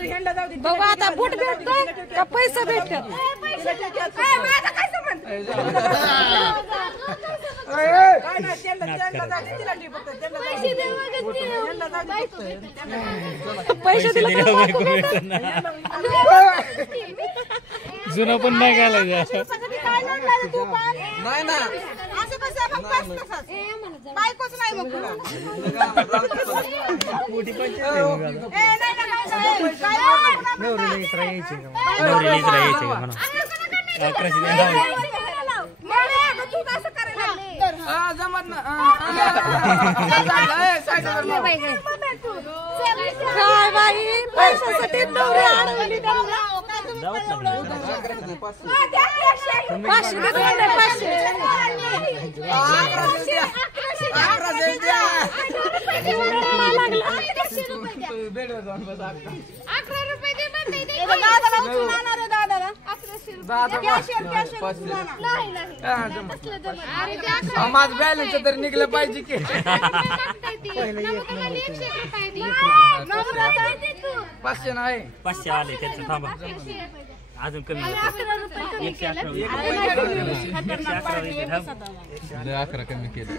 बघू आता बूट भेटतोय का पैसे भेटतात पैसे दिले जुनं पण नाही घालायचं नाही ना बायकोच नाही मग नवरीला यायचे का म्हणा 1100 जमत ना काय बाई पैशासाठी नवरी अडवली पाचशे माझं बॅलन्स तर निघलं पाहिजे की 500 नाही 500 आले त्याचं थांबा अजून कमी 111 कमी केलं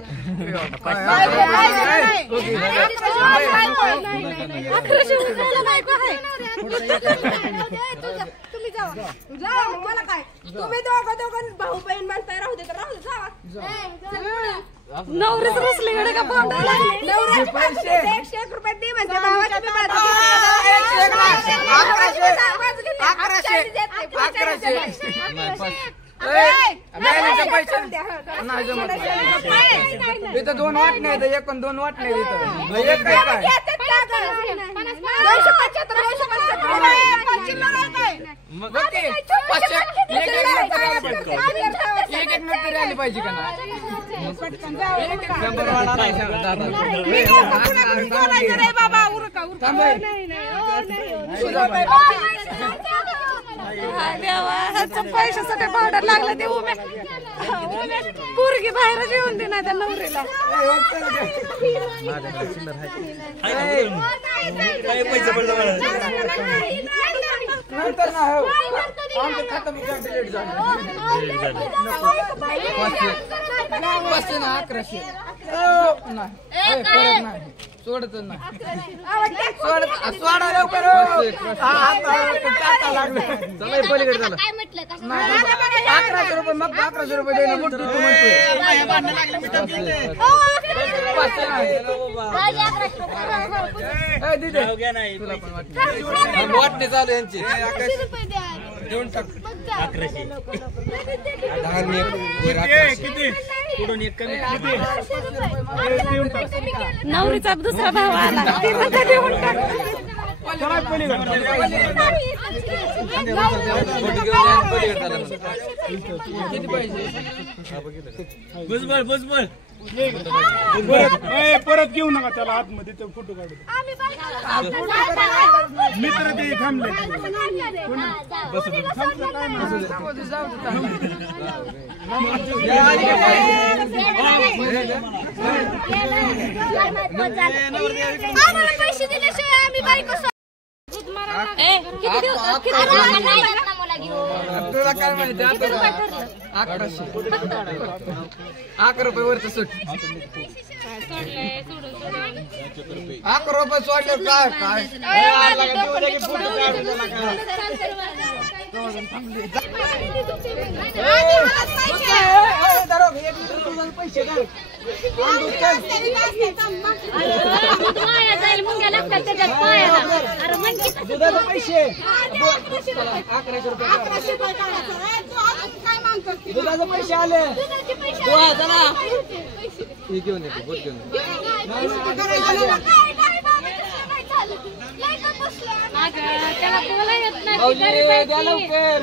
मला काय तुम्ही दोघं भाऊ बहीण म्हणताय राहू दे तर राहू दे नवरीच बसले कडे का बोंडाला 101 रुपये दे म्हणते भावाच्या इथं 2 वाट नाही एक पण 2 वाट नाही आली पाहिजे का ना पैशासाठी भाडं लागलं ते उमे पोरगी बाहेर येऊन दे ना त्या नवरीला पैसे पडलं नंतर ना हो आमचं खातं डिलीट झालं 500 ना 1100 नाही सोडत नाही सोडा लवकर पलीकडे झालं 1100 रुपये मग 1100 रुपये द्यायला वाटणे चालू यांची देऊन टाक 1100 नवरीचा दुसरा भाव आला देऊन टाक किती पाहिजे बुजबल परत घेऊ नका त्याला आतमध्ये ते फोटो काढू मित्र ते थांबले पैसे दिल्याशिवाय आम्ही बायको तुला काय माहिती 1100 रुपये वरच सुट 11 रुपये सोडले काय काय पैसे दुधाचे पैसे 1100 रुपये दुधाचे पैसे आले घेऊन येतो बोट घेऊन त्याला बोला येत नाही द्या लवकर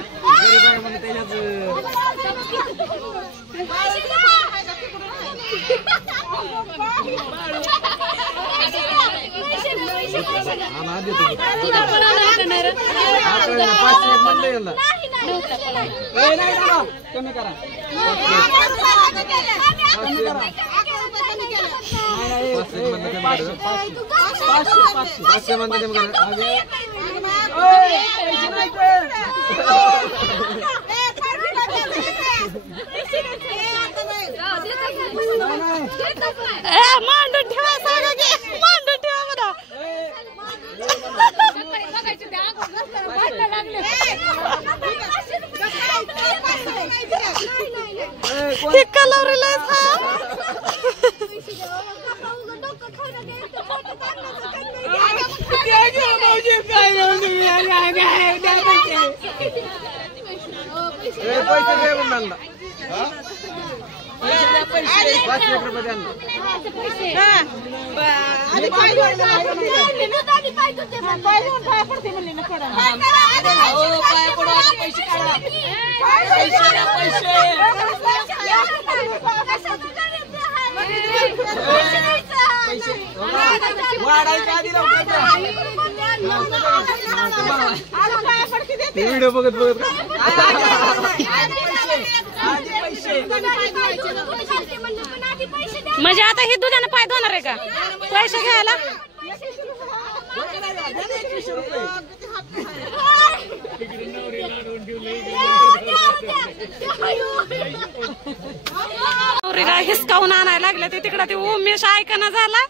कमी करा मांडून ठेवा सांगा की मांडून ठेवा म्हणा कलवरीला व्हिडिओ बघत बघत म्हणजे आता हे दुधाने पाय धुणार आहे का पैसे घ्यायला हिसकावून आणायला लागले ते तिकडं ते उमेश ऐकणं झाला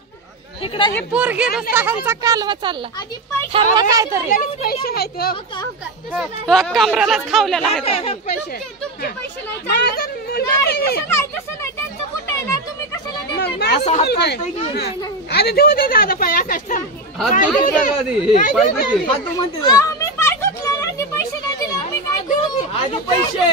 इकडं हे पोरगी नुसता ह्यांचा कालवा चालला ठरवा काहीतरी कमरेलाच खावलेला आहे आधी देऊ दे दादा पाय आकाश आधी पैसे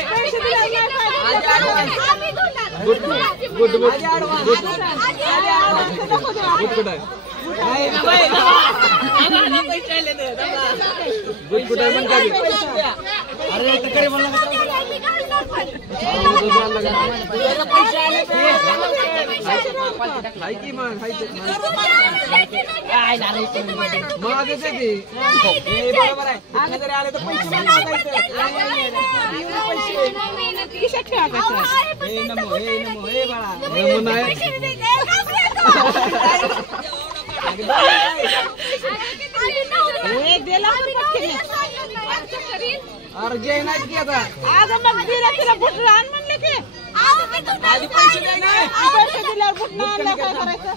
अरे जय नाही की आता आज मग तिला फुटला आण म्हणले की आधी पैसे द्यायचे पैसे दिल्यावर फुटणं आणलं काय करायचं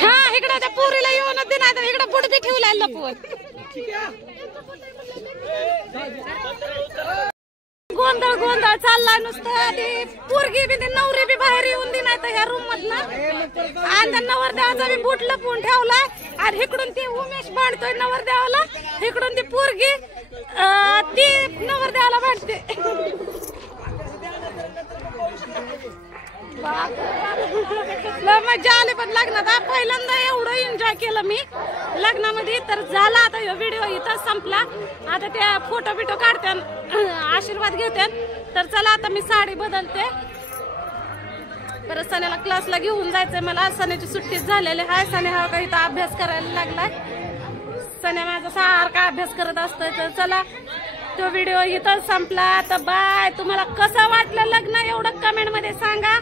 हा इकडे त्या पुरीला येऊन दे नाही तर इकडे बुडबी ठेवला लपवून गोंधळ गोंधळ चाललाय नुसतं ते पोरगी बी ते नवरे बी बाहेर येऊन दे नाही तर ह्या रूम मधनं आणि त्या नवरदेवाचा बी बूट लपवून ठेवलाय आणि इकडून ते उमेश भांडतोय नवरदेवाला इकडून ती पोरगी ती नवरदेवाला भांडते मजा आली पण लग्नात पहिल्यांदा एवढं एन्जॉय केलं मी लग्नामध्ये तर झाला आता व्हिडिओ इथंच संपला आता त्या फोटो बिटो काढते आशीर्वाद घेते तर चला आता मी साडी बदलते परत सण्याला क्लासला घेऊन जायचंय मला सण्याची सुट्टीच झालेली आहे सण्या हा काही इथं अभ्यास करायला लागलाय सण्या माझा सारखा अभ्यास करत असतोय तर चला तो व्हिडिओ इथंच संपला तर बाय तुम्हाला कसं वाटलं लग्न एवढं कमेंट मध्ये सांगा